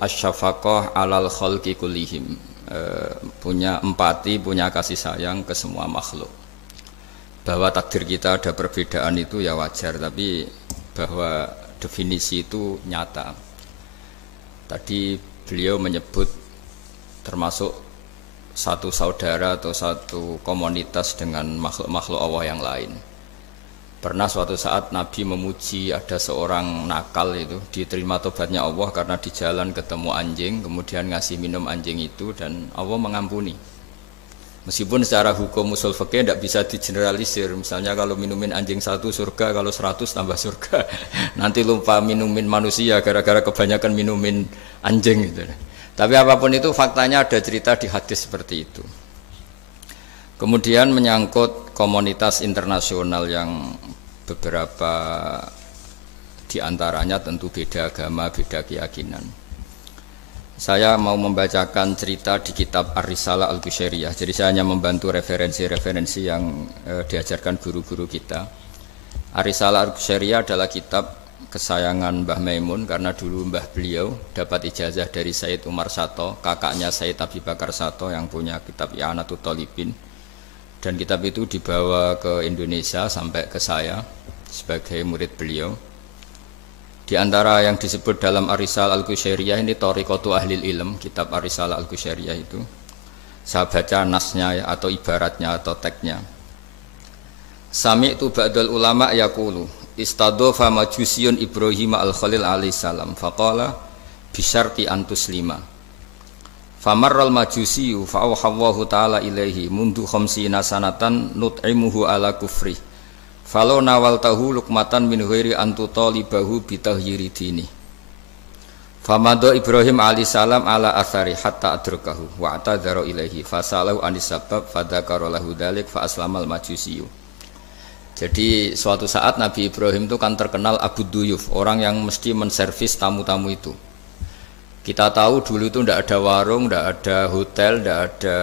asyafaqah alal khalqi kullihim, punya empati, punya kasih sayang ke semua makhluk. Bahwa takdir kita ada perbedaan itu ya wajar, tapi bahwa definisi itu nyata. Tadi beliau menyebut termasuk satu saudara atau satu komunitas dengan makhluk-makhluk Allah yang lain. Pernah suatu saat Nabi memuji ada seorang nakal itu, diterima tobatnya Allah karena di jalan ketemu anjing, kemudian ngasih minum anjing itu dan Allah mengampuni. Meskipun secara hukum usul fikih tidak bisa digeneralisir, misalnya kalau minumin anjing 1 surga, kalau 100 tambah surga. Nanti lupa minumin manusia gara-gara kebanyakan minumin anjing gitu. Tapi apapun itu faktanya ada cerita di hadis seperti itu. Kemudian menyangkut komunitas internasional yang beberapa diantaranya tentu beda agama, beda keyakinan. Saya mau membacakan cerita di kitab Ar-Risalah Al-Qushairiyah. Jadi saya hanya membantu referensi-referensi yang diajarkan guru-guru kita. Ar-Risalah Al-Qushairiyah adalah kitab kesayangan Mbah Maimun karena dulu mbah beliau dapat ijazah dari Sayyid Umar Sato, kakaknya Sayyid Abi Bakar Sato yang punya kitab I'anatul Talibin. Dan kitab itu dibawa ke Indonesia sampai ke saya sebagai murid beliau. Di antara yang disebut dalam Ar-Risalah Al-Qushairiyah ini Thariqatu Ahlil Ilm, kitab Ar-Risalah Al-Qushairiyah itu. Saya baca nasnya atau ibaratnya atau teksnya. Sami'tu ba'dal ulama yaqulu istadhafa majusiyun Ibrahim al-Khalil alaihi salam faqala bisyarti antuslima. Famarral majusiyu fa'awhallahu ta'ala ilaihi mundu khamsina sanatan nut'imuhu ala kufri falau nawaltahu lukmatan min ghairi antutalibahu bitahyiri dini. Famado Ibrahim alaihissalam ala athari hatta adrakahu wa atadhara ilaihi fasalahu anis sabab fadhakara lahu dhalik fa aslamal majusiyu. Jadi suatu saat Nabi Ibrahim itu kan terkenal Abu Duyuf, orang yang mesti menservis tamu-tamu itu. Kita tahu dulu itu tidak ada warung, tidak ada hotel, tidak ada,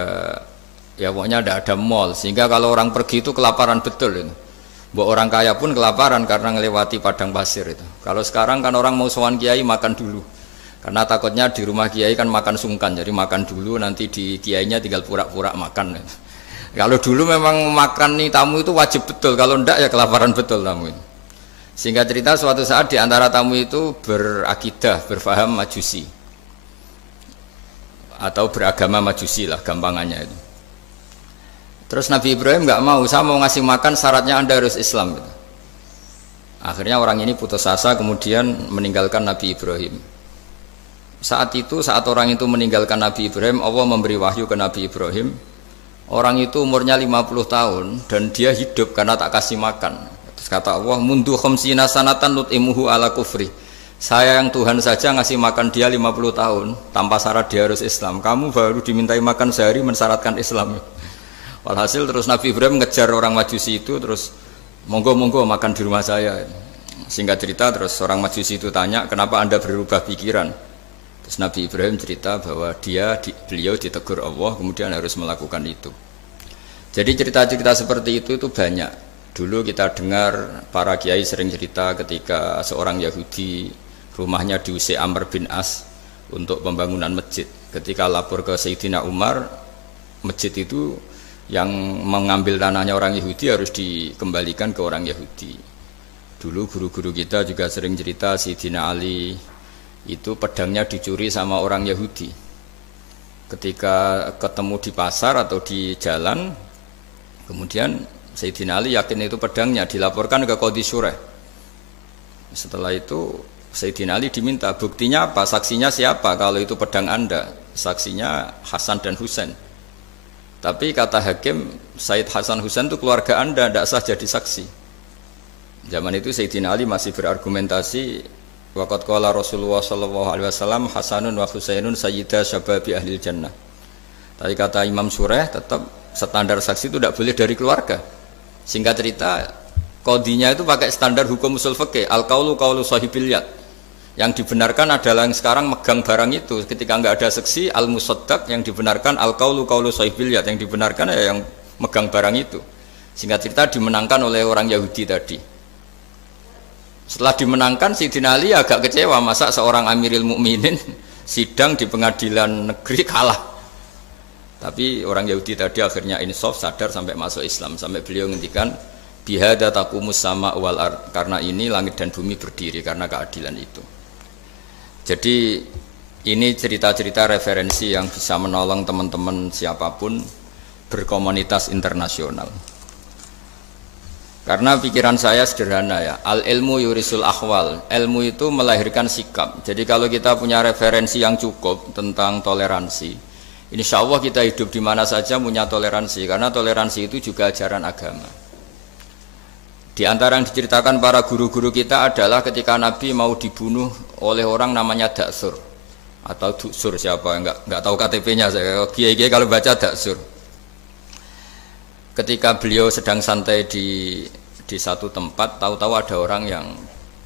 ya pokoknya tidak ada mall. Sehingga kalau orang pergi itu kelaparan betul itu. Buat orang kaya pun kelaparan karena melewati padang pasir itu. Kalau sekarang kan orang mau sowan kiai makan dulu. Karena takutnya di rumah kiai kan makan sungkan, jadi makan dulu nanti di kiainya tinggal pura-pura makan. Kalau dulu memang makan nih tamu itu wajib betul, kalau tidak ya kelaparan betul tamu itu. Sehingga cerita suatu saat di antara tamu itu berakidah, berfaham majusi. Atau beragama majusi lah gampangannya itu. Terus Nabi Ibrahim nggak mau, saya mau ngasih makan syaratnya Anda harus Islam gitu. Akhirnya orang ini putus asa kemudian meninggalkan Nabi Ibrahim. Saat itu, saat orang itu meninggalkan Nabi Ibrahim, Allah memberi wahyu ke Nabi Ibrahim. Orang itu umurnya 50 tahun dan dia hidup karena tak kasih makan. Terus kata Allah, mundu khamsina sanatan nut'imuhu ala kufri. Saya yang Tuhan saja ngasih makan dia 50 tahun tanpa syarat dia harus Islam. Kamu baru dimintai makan sehari mensyaratkan Islam. Walhasil terus Nabi Ibrahim ngejar orang Majusi itu, terus monggo-monggo makan di rumah saya. Singkat cerita terus orang Majusi itu tanya, kenapa Anda berubah pikiran? Terus Nabi Ibrahim cerita bahwa beliau ditegur Allah kemudian harus melakukan itu. Jadi cerita-cerita seperti itu banyak. Dulu kita dengar para kiai sering cerita ketika seorang Yahudi rumahnya diusir Amr bin As untuk pembangunan masjid. Ketika lapor ke Sayyidina Umar, masjid itu yang mengambil tanahnya orang Yahudi harus dikembalikan ke orang Yahudi. Dulu guru-guru kita juga sering cerita Sayyidina Ali itu pedangnya dicuri sama orang Yahudi. Ketika ketemu di pasar atau di jalan, kemudian Sayyidina Ali yakin itu pedangnya, dilaporkan ke Qadhi Syurah. Setelah itu Sayyidina Ali diminta, buktinya apa? Saksinya siapa? Kalau itu pedang Anda, saksinya Hasan dan Husain. Tapi kata hakim, Sayyid Hasan Husain itu keluarga Anda, tidak sah jadi saksi. Zaman itu Sayyidina Ali masih berargumentasi, waqad qala Rasulullah sallallahu alaihi wasallam Hasanun wa Husainun sayyida syababi ahlil jannah. Tapi kata Imam Sureh, tetap standar saksi itu tidak boleh dari keluarga. Singkat cerita, qadhinya itu pakai standar hukum usul fikih, al-qaulu qaulu sahibil yad. Yang dibenarkan adalah yang sekarang megang barang itu. Ketika enggak ada saksi, al-musaddaq, yang dibenarkan al-qaulu qaulu sahibil yad, yang dibenarkan ya yang megang barang itu. Singkat cerita dimenangkan oleh orang Yahudi tadi. Setelah dimenangkan Sayyidina Ali agak kecewa, masa seorang Amiril Mukminin sidang di pengadilan negeri kalah. Tapi orang Yahudi tadi akhirnya insaf, sadar sampai masuk Islam, sampai beliau ngendikan bihada taqumus sama wal ard, karena ini langit dan bumi berdiri karena keadilan itu. Jadi ini cerita-cerita referensi yang bisa menolong teman-teman siapapun berkomunitas internasional. Karena pikiran saya sederhana ya, al ilmu yurisul akhwal, ilmu itu melahirkan sikap. Jadi kalau kita punya referensi yang cukup tentang toleransi, insya Allah kita hidup di mana saja punya toleransi, karena toleransi itu juga ajaran agama. Di antara yang diceritakan para guru-guru kita adalah ketika Nabi mau dibunuh oleh orang namanya Daksur atau Duksur, siapa enggak tahu KTP-nya saya. Kiai-kiai kalau baca Daksur. Ketika beliau sedang santai di satu tempat, tahu-tahu ada orang yang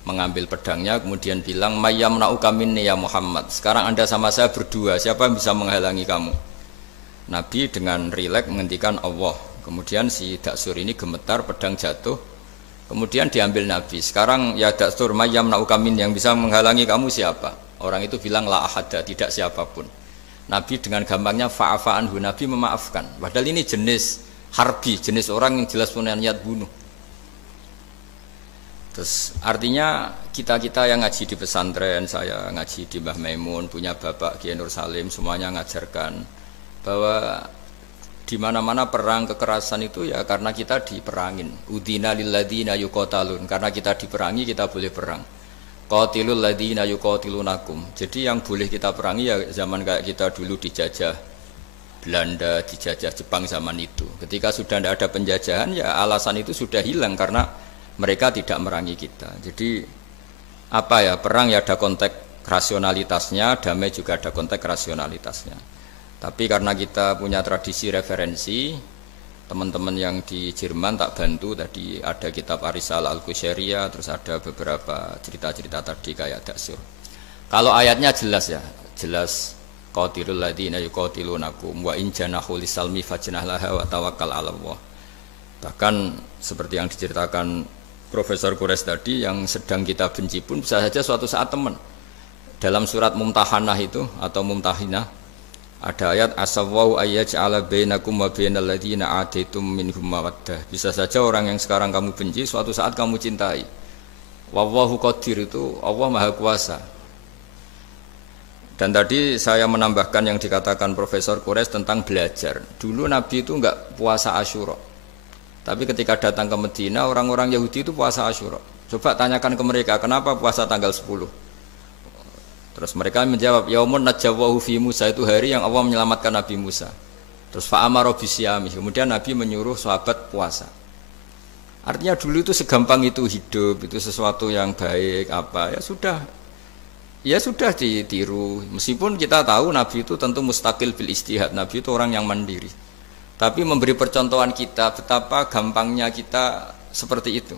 mengambil pedangnya kemudian bilang mayyamna'uka minni ya Muhammad, sekarang Anda sama saya berdua, siapa yang bisa menghalangi kamu? Nabi dengan rileks menghentikan Allah. Kemudian si Daksur ini gemetar, pedang jatuh, kemudian diambil Nabi. Sekarang ya Daksur, mayyamna'uka minni, yang bisa menghalangi kamu siapa? Orang itu bilang la ahada, tidak siapapun. Nabi dengan gampangnya fa'afa anhu, Nabi memaafkan. Padahal ini jenis harbi, jenis orang yang jelas punya niat bunuh. Terus artinya kita-kita yang ngaji di pesantren, saya ngaji di Mbah Maimun, punya Bapak Kiai Nur Salim, semuanya ngajarkan bahwa di mana-mana perang kekerasan itu ya karena kita diperangin. Udina lil ladzina yuqatalun, karena kita diperangi kita boleh perang. Qatilul ladzina yuqatilunakum. Jadi yang boleh kita perangi ya zaman kayak kita dulu dijajah Belanda, dijajah Jepang zaman itu. Ketika sudah tidak ada penjajahan ya alasan itu sudah hilang karena mereka tidak merangi kita. Jadi apa ya, perang ya ada konteks rasionalitasnya, damai juga ada konteks rasionalitasnya. Tapi karena kita punya tradisi referensi, teman-teman yang di Jerman tak bantu, tadi ada kitab Arisal Al-Qushairiyah, terus ada beberapa cerita-cerita tadi kayak Daksur. Kalau ayatnya jelas ya, jelas qatilul ladzina yuqatilunakum wa in janahu lisalmi fajnah laha wa tawakkal 'ala Allah. Bahkan seperti yang diceritakan Profesor Quraisy tadi, yang sedang kita benci pun bisa saja suatu saat teman. Dalam surat Mumtahanah itu atau Mumtahinah ada ayat asawwau ayyaj'ala bainakum wa bainal ladzina ataitum minhum mawaddah. Bisa saja orang yang sekarang kamu benci suatu saat kamu cintai. Wallahu qadir, itu Allah Maha Kuasa. Dan tadi saya menambahkan yang dikatakan Profesor Quraisy tentang belajar. Dulu Nabi itu enggak puasa Asyura. Tapi ketika datang ke Medina, orang-orang Yahudi itu puasa Asyura. Coba tanyakan ke mereka, kenapa puasa tanggal 10? Terus mereka menjawab, yaumun najjawahu fi Musa, itu hari yang Allah menyelamatkan Nabi Musa. Terus fa'amara bisyami, kemudian Nabi menyuruh sahabat puasa. Artinya dulu itu segampang itu hidup, itu sesuatu yang baik apa, ya sudah ditiru. Meskipun kita tahu Nabi itu tentu mustaqil bil istihad, Nabi itu orang yang mandiri. Tapi memberi percontohan kita betapa gampangnya kita seperti itu.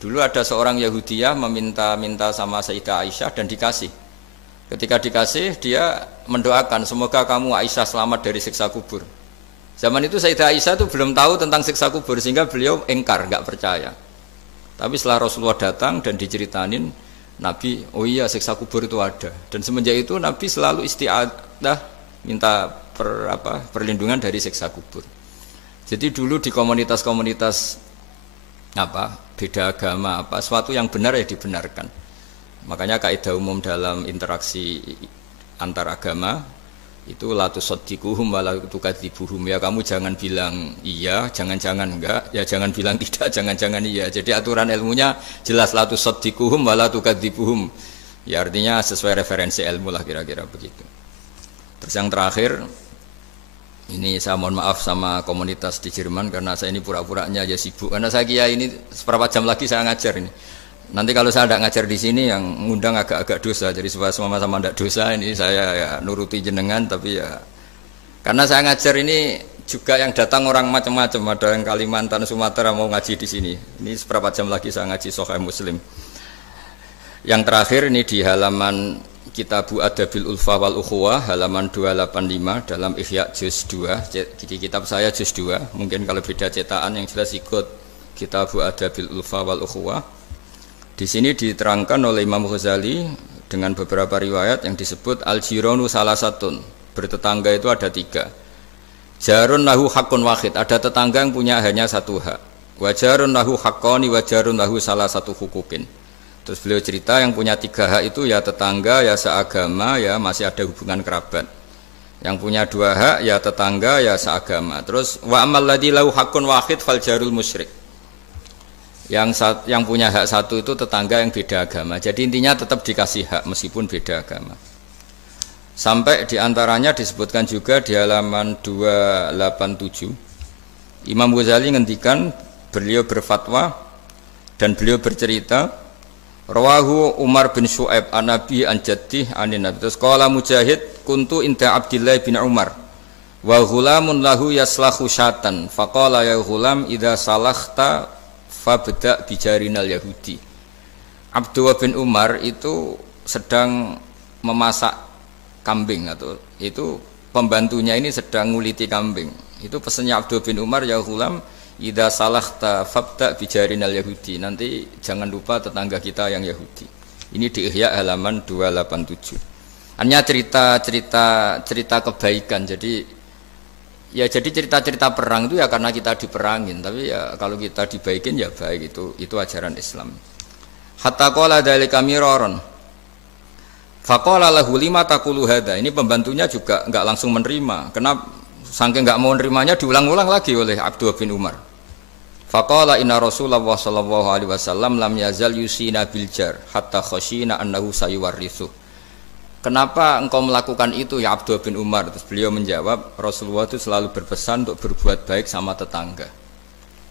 Dulu ada seorang Yahudiyah meminta sama Sayyidah Aisyah dan dikasih. Ketika dikasih, dia mendoakan semoga kamu Aisyah selamat dari siksa kubur. Zaman itu Sayyidah Aisyah itu belum tahu tentang siksa kubur, sehingga beliau engkar, enggak percaya. Tapi setelah Rasulullah datang dan diceritanin Nabi, oh iya siksa kubur itu ada. Dan semenjak itu Nabi selalu isti'adah, minta perlindungan dari siksa kubur. Jadi dulu di komunitas-komunitas beda agama suatu yang benar ya dibenarkan. Makanya kaidah umum dalam interaksi antar agama itu la tusaddiquhum wa la tukadzibuhum, ya kamu jangan bilang iya, jangan-jangan enggak, ya jangan bilang tidak, jangan-jangan iya. Jadi aturan ilmunya jelas la tusaddiquhum wa la tukadzibuhum. Ya artinya sesuai referensi ilmu lah kira-kira begitu. Terus yang terakhir, ini saya mohon maaf sama komunitas di Jerman karena saya ini pura-puranya aja sibuk. Karena saya kira ini seberapa jam lagi saya ngajar ini. Nanti kalau saya tidak ngajar di sini yang ngundang agak-agak dosa. Jadi supaya sama-sama tidak dosa, ini saya ya nuruti jenengan. Tapi ya karena saya ngajar ini juga yang datang orang macam-macam. Ada yang Kalimantan, Sumatera mau ngaji di sini. Ini seberapa jam lagi saya ngaji Sahih Muslim. Yang terakhir ini di halaman Kitabu Adabil Ulfa wal Ukhuwah halaman 285 dalam Ihya juz 2. Di kitab saya juz 2. Mungkin kalau beda cetakan yang jelas ikut Kitabu Adabil Ulfa wal Ukhuwah. Di sini diterangkan oleh Imam Ghazali dengan beberapa riwayat yang disebut al-jiranu salasatun. Bertetangga itu ada 3. Jarun lahu hakun wahid, ada tetangga yang punya hanya 1 hak. Wa jarun lahu haqqani wa jarun lahu salasatu hukukin. Terus beliau cerita yang punya 3 hak itu ya tetangga, ya seagama, ya masih ada hubungan kerabat. Yang punya 2 hak ya tetangga, ya seagama. Terus wa amal ladzi lahu hakun wahid fal jarul musyrik. Yang punya hak 1 itu tetangga yang beda agama. Jadi intinya tetap dikasih hak meskipun beda agama. Sampai diantaranya disebutkan juga di halaman 287 Imam Ghazali ngendikan, beliau berfatwa dan beliau bercerita, rawahu Umar bin Syu'aib an Nabi an Jaddih anin Nabi. Terus qala Mujahid kuntu inda Abdillah bin Umar wa ghulamun lahu yaslahu syatan faqala ya ghulam idza salakhta fabda bijarinal yahudi. Abdullah bin Umar itu sedang memasak kambing, atau itu pembantunya ini sedang nguliti kambing. Itu pesannya Abdul bin Umar, ya ghulam idza salahta fabda bijarinal yahudi, nanti jangan lupa tetangga kita yang Yahudi. Ini di Ihya halaman 287. Hanya cerita kebaikan. Jadi cerita-cerita perang itu ya karena kita diperangin, tapi ya kalau kita dibaikin ya baik, itu ajaran Islam. Hatta qala dzalika miraron. Faqala lahu lima taqulu hadza. Ini pembantunya juga enggak langsung menerima. Kenapa? Saking enggak mau nerimanya diulang-ulang lagi oleh Abdullah bin Umar. Faqala inna Rasulullah sallallahu alaihi wasallam lam yazal yusina bil jar hatta khasyina annahu sayuwarrithu. Kenapa engkau melakukan itu ya Abdullah bin Umar? Terus beliau menjawab, Rasulullah itu selalu berpesan untuk berbuat baik sama tetangga.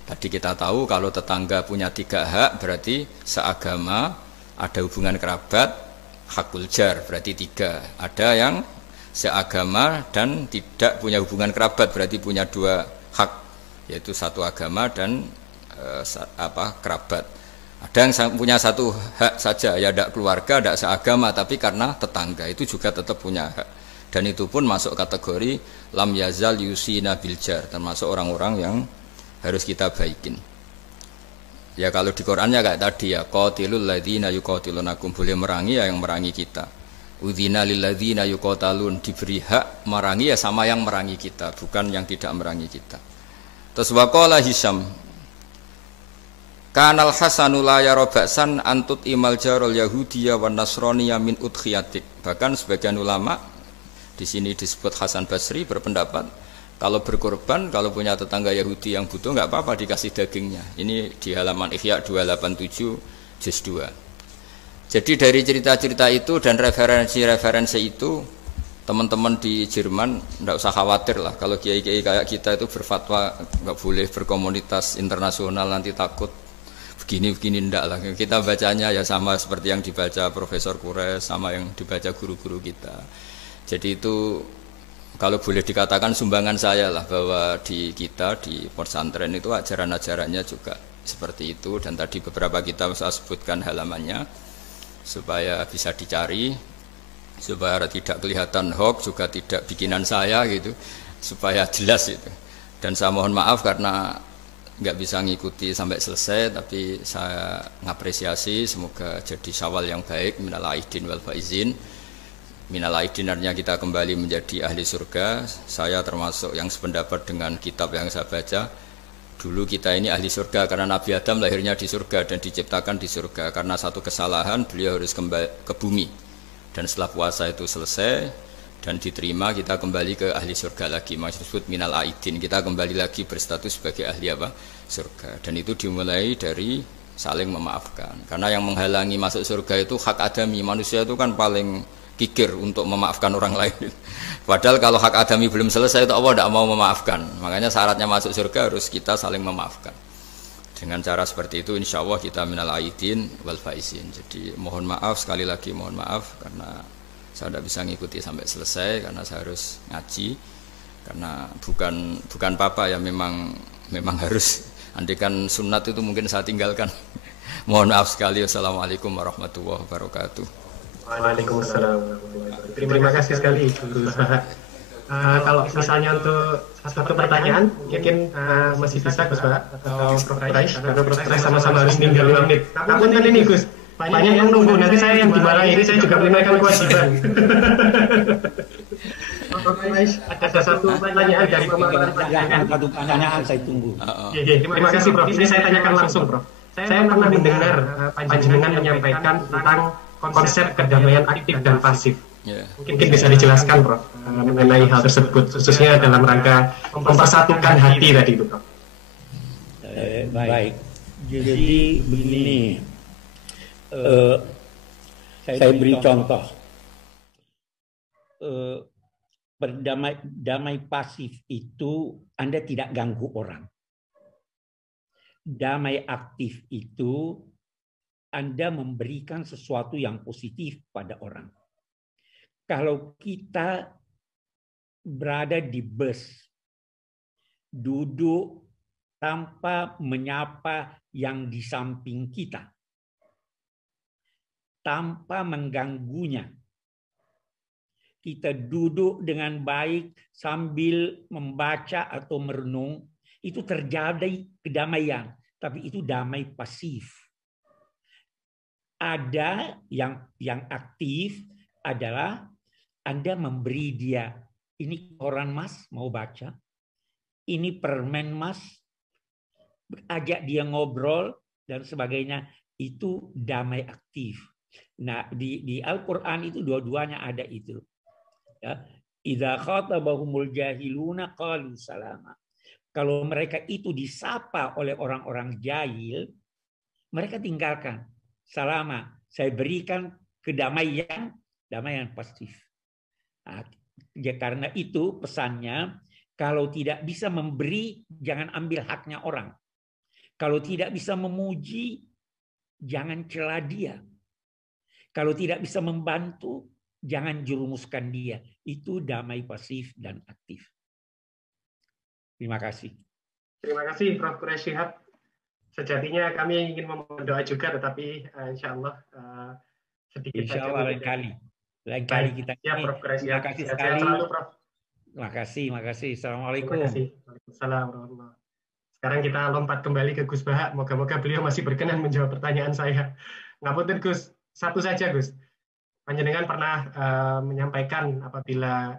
Tadi kita tahu kalau tetangga punya 3 hak berarti seagama, ada hubungan kerabat, hakul jar berarti 3. Ada yang seagama dan tidak punya hubungan kerabat berarti punya 2 hak, yaitu 1 agama dan kerabat. Ada yang punya 1 hak saja, ya tidak keluarga, tidak seagama, tapi karena tetangga itu juga tetap punya hak. Dan itu pun masuk kategori lam yazal yusina bil jar, termasuk orang-orang yang harus kita baikin. Ya kalau di Qur'annya kayak tadi ya, qatilul ladzina yuqatilunakum, boleh merangi ya yang merangi kita. Udzina lil ladzina yuqatalun, diberi hak merangi ya sama yang merangi kita, bukan yang tidak merangi kita. Terus waqala Hisham, kanal hasanu la yara ba'san antut imal jarul yahudiyya wan nasraniyya min udkhiyatik. Bahkan sebagian ulama di sini disebut Hasan Basri berpendapat kalau berkorban, kalau punya tetangga Yahudi yang butuh nggak apa-apa dikasih dagingnya. Ini di halaman Ihya 287 juz 2. Jadi dari cerita-cerita itu dan referensi-referensi itu, teman-teman di Jerman nggak usah khawatir lah. Kalau kiai-kiai kayak kita itu berfatwa nggak boleh berkomunitas internasional, nanti takut begini-begini, ndak lah. Kita bacanya ya sama seperti yang dibaca Profesor Kures, sama yang dibaca guru-guru kita. Jadi itu kalau boleh dikatakan sumbangan saya lah, bahwa di kita di pesantren itu ajaran-ajarannya juga seperti itu. Dan tadi beberapa kita saya sebutkan halamannya supaya bisa dicari, supaya tidak kelihatan hoax, juga tidak bikinan saya gitu, supaya jelas itu. Dan saya mohon maaf karena nggak bisa ngikuti sampai selesai, tapi saya ngapresiasi, semoga jadi syawal yang baik, minal aidin wal faizin. Minal aidin artinya kita kembali menjadi ahli surga. Saya termasuk yang sependapat dengan kitab yang saya baca. Dulu kita ini ahli surga karena Nabi Adam lahirnya di surga dan diciptakan di surga. Karena satu kesalahan beliau harus kembali ke bumi. Dan setelah puasa itu selesai dan diterima, kita kembali ke ahli surga lagi. Maksudnya disebut minal aidin, kita kembali lagi berstatus sebagai ahli apa? Surga. Dan itu dimulai dari saling memaafkan. Karena yang menghalangi masuk surga itu hak adami. Manusia itu kan paling kikir untuk memaafkan orang lain. Padahal kalau hak adami belum selesai itu Allah tidak mau memaafkan. Makanya syaratnya masuk surga harus kita saling memaafkan. Dengan cara seperti itu insya Allah kita minal aidin wal faizin. Jadi mohon maaf, sekali lagi mohon maaf karena saya tidak bisa ngikuti sampai selesai karena saya harus ngaji. Karena bukan papa ya, memang harus. Andikan sunat itu mungkin saya tinggalkan. Mohon maaf sekali. Wassalamualaikum warahmatullahi wabarakatuh. Waalaikumsalam. Terima kasih sekali Gus. Kalau misalnya untuk satu pertanyaan mungkin masih bisa Gus Pak atau Prof. Rais, sama-sama harus tinggal 5 menit. Namun tadi nih Gus, Banyak yang nunggu, nanti saya yang dimarahi, ini saya juga menunaikan kewajiban. Ada satu pertanyaan dari satu pertanyaan saya tunggu. Terima kasih Prof. Ini saya tanyakan langsung Prof. Saya pernah mendengar panjenengan menyampaikan tentang konsep kedamaian aktif dan pasif. Mungkin bisa dijelaskan Prof mengenai hal tersebut, khususnya dalam rangka mempersatukan hati tadi itu Prof. Baik. Jadi begini, saya beri contoh. Damai pasif itu Anda tidak ganggu orang. Damai aktif itu Anda memberikan sesuatu yang positif pada orang. Kalau kita berada di bus, duduk tanpa menyapa yang di samping kita, tanpa mengganggunya, kita duduk dengan baik sambil membaca atau merenung, itu terjadi kedamaian, tapi itu damai pasif. Ada yang aktif adalah Anda memberi dia, ini koran Mas mau baca, ini permen Mas, ajak dia ngobrol dan sebagainya, itu damai aktif. Nah, di Al-Qur'an itu dua-duanya ada itu. Ya, idza khatabahumul jahiluna qalu salama. Kalau mereka itu disapa oleh orang-orang jahil, mereka tinggalkan. Salama, saya berikan kedamaian, damaian pasif. Nah, ya karena itu pesannya, kalau tidak bisa memberi, jangan ambil haknya orang. Kalau tidak bisa memuji, jangan cela dia. Kalau tidak bisa membantu, jangan jerumuskan dia. Itu damai pasif dan aktif. Terima kasih. Terima kasih Prof. Quraish Shihab. Sejatinya kami ingin memohon doa juga, tetapi insya Allah sedikit insya Allah lain kali. Lain kali kita. Ya, Prof. Quraish Shihab. Terima kasih sekali. Selalu, Prof. Terima kasih. Assalamualaikum. Terima kasih. Waalaikumsalam warahmatullahi wabarakatuh. Sekarang kita lompat kembali ke Gus Baha. Moga-moga beliau masih berkenan menjawab pertanyaan saya. Ngapunten Gus, satu saja Gus. Panjenengan pernah menyampaikan apabila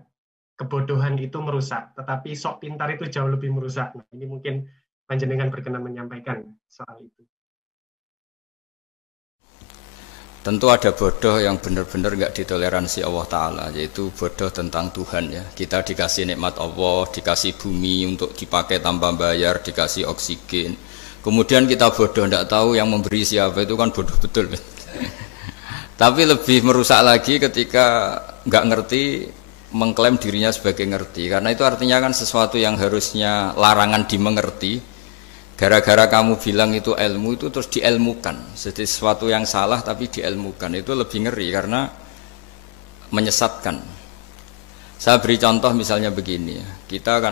kebodohan itu merusak, tetapi sok pintar itu jauh lebih merusak. Nah, ini mungkin panjenengan berkenan menyampaikan soal itu. Tentu ada bodoh yang benar-benar nggak ditoleransi Allah Ta'ala, yaitu bodoh tentang Tuhan ya. Kita dikasih nikmat Allah, dikasih bumi untuk dipakai tanpa bayar, dikasih oksigen. Kemudian kita bodoh, nggak tahu yang memberi siapa, itu kan bodoh betul. Tapi lebih merusak lagi ketika nggak ngerti, mengklaim dirinya sebagai ngerti. Karena itu artinya kan sesuatu yang harusnya larangan dimengerti, gara-gara kamu bilang itu ilmu, itu terus diilmukan. Jadi sesuatu yang salah tapi diilmukan, itu lebih ngeri karena menyesatkan. Saya beri contoh misalnya begini, kita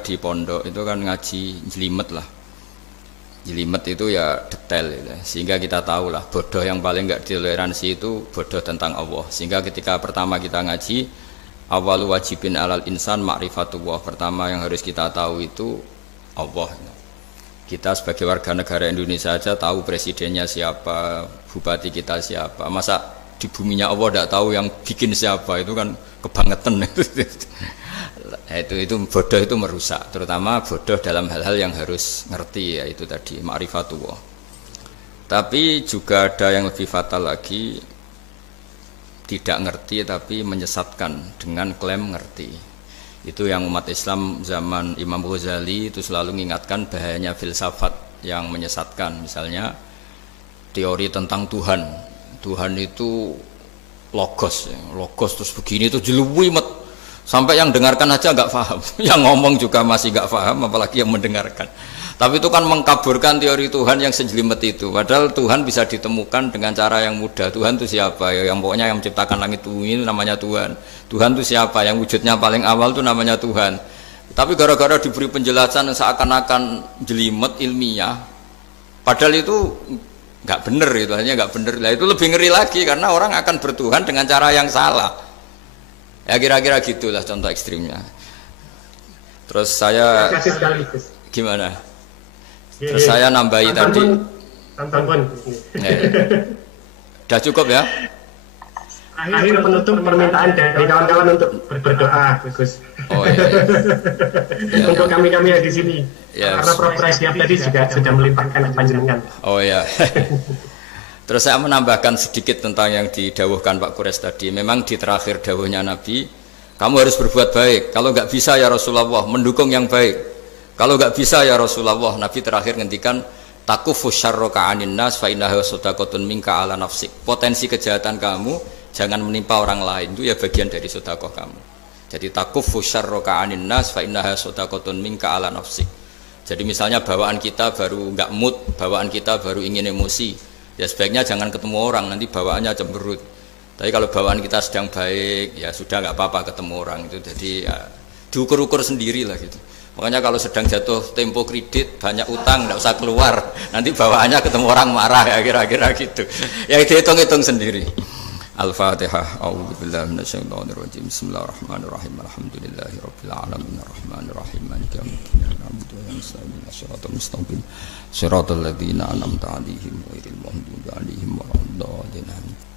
di pondok itu kan ngaji jelimet lah. Jelimet itu ya detail gitu. Sehingga kita tahu lah bodoh yang paling nggak ditoleransi itu bodoh tentang Allah. Sehingga ketika pertama kita ngaji, awalu wajibin alal insan ma'rifatullah, pertama yang harus kita tahu itu Allah. Kita sebagai warga negara Indonesia saja tahu presidennya siapa, bupati kita siapa. Masa di buminya Allah tidak tahu yang bikin siapa, itu kan kebangetan. Itu bodoh, itu merusak. Terutama bodoh dalam hal-hal yang harus ngerti, ya itu tadi ma'rifatullah. Tapi juga ada yang lebih fatal lagi, tidak ngerti tapi menyesatkan dengan klaim ngerti. Itu yang umat Islam zaman Imam Ghazali itu selalu mengingatkan bahayanya filsafat yang menyesatkan. Misalnya teori tentang Tuhan. Tuhan itu logos terus begini, itu jeluwimet sampai yang dengarkan aja nggak paham. Yang ngomong juga masih nggak paham, apalagi yang mendengarkan. Tapi itu kan mengkaburkan teori Tuhan yang sejelimet itu. Padahal Tuhan bisa ditemukan dengan cara yang mudah. Tuhan itu siapa? Yang pokoknya yang menciptakan langit bumi itu namanya Tuhan. Tuhan itu siapa? Yang wujudnya paling awal itu namanya Tuhan. Tapi gara-gara diberi penjelasan seakan-akan jelimet ilmiah, padahal itu nggak benar, itu hanya nggak benar. Lah itu lebih ngeri lagi karena orang akan bertuhan dengan cara yang salah. Ya kira-kira gitulah contoh ekstrimnya. Terus saya gimana? Terus saya nambahi tadi. Sudah cukup ya? Akhir penutup permintaan dari kawan-kawan untuk berdoa, Gus. Oh iya. Ya, untuk kami-kami yang di sini. Ya, karena Prof. Siap tadi juga sudah melimpahkan panjenengan. Oh ya. Terus saya menambahkan sedikit tentang yang didawuhkan Pak Kures tadi. Memang di terakhir dawuhnya Nabi, kamu harus berbuat baik. Kalau nggak bisa ya Rasulullah, mendukung yang baik. Kalau nggak bisa ya Rasulullah, Nabi terakhir ngendikan takufu syarroka anin nas fa innaha sadaqatun minka ala nafsik. Potensi kejahatan kamu jangan menimpa orang lain, itu ya bagian dari sedekah kamu. Jadi takufu syarroka anin nas fa innaha sadaqatun minka ala nafsik. Jadi misalnya bawaan kita baru nggak mood, bawaan kita baru ingin emosi, ya sebaiknya jangan ketemu orang, nanti bawaannya cemberut. Tapi kalau bawaan kita sedang baik, ya sudah nggak apa-apa ketemu orang itu. Jadi ya, diukur-ukur sendiri lah gitu. Makanya kalau sedang jatuh tempo kredit, banyak utang, nggak usah keluar, nanti bawaannya ketemu orang marah ya kira-kira gitu. Ya dihitung-hitung sendiri. Al-Fatihah. A'udzubillahi minasyaitonirrajim. Bismillahirrahmanirrahim. Alhamdulillahirabbil alamin arrahmanir rahim maliki yaumiddin. Na'budu wa nasta'inu shiratal mustaqim. Shiratal ladzina an'amta 'alaihim ghairil maghdubi 'alaihim waladdallin.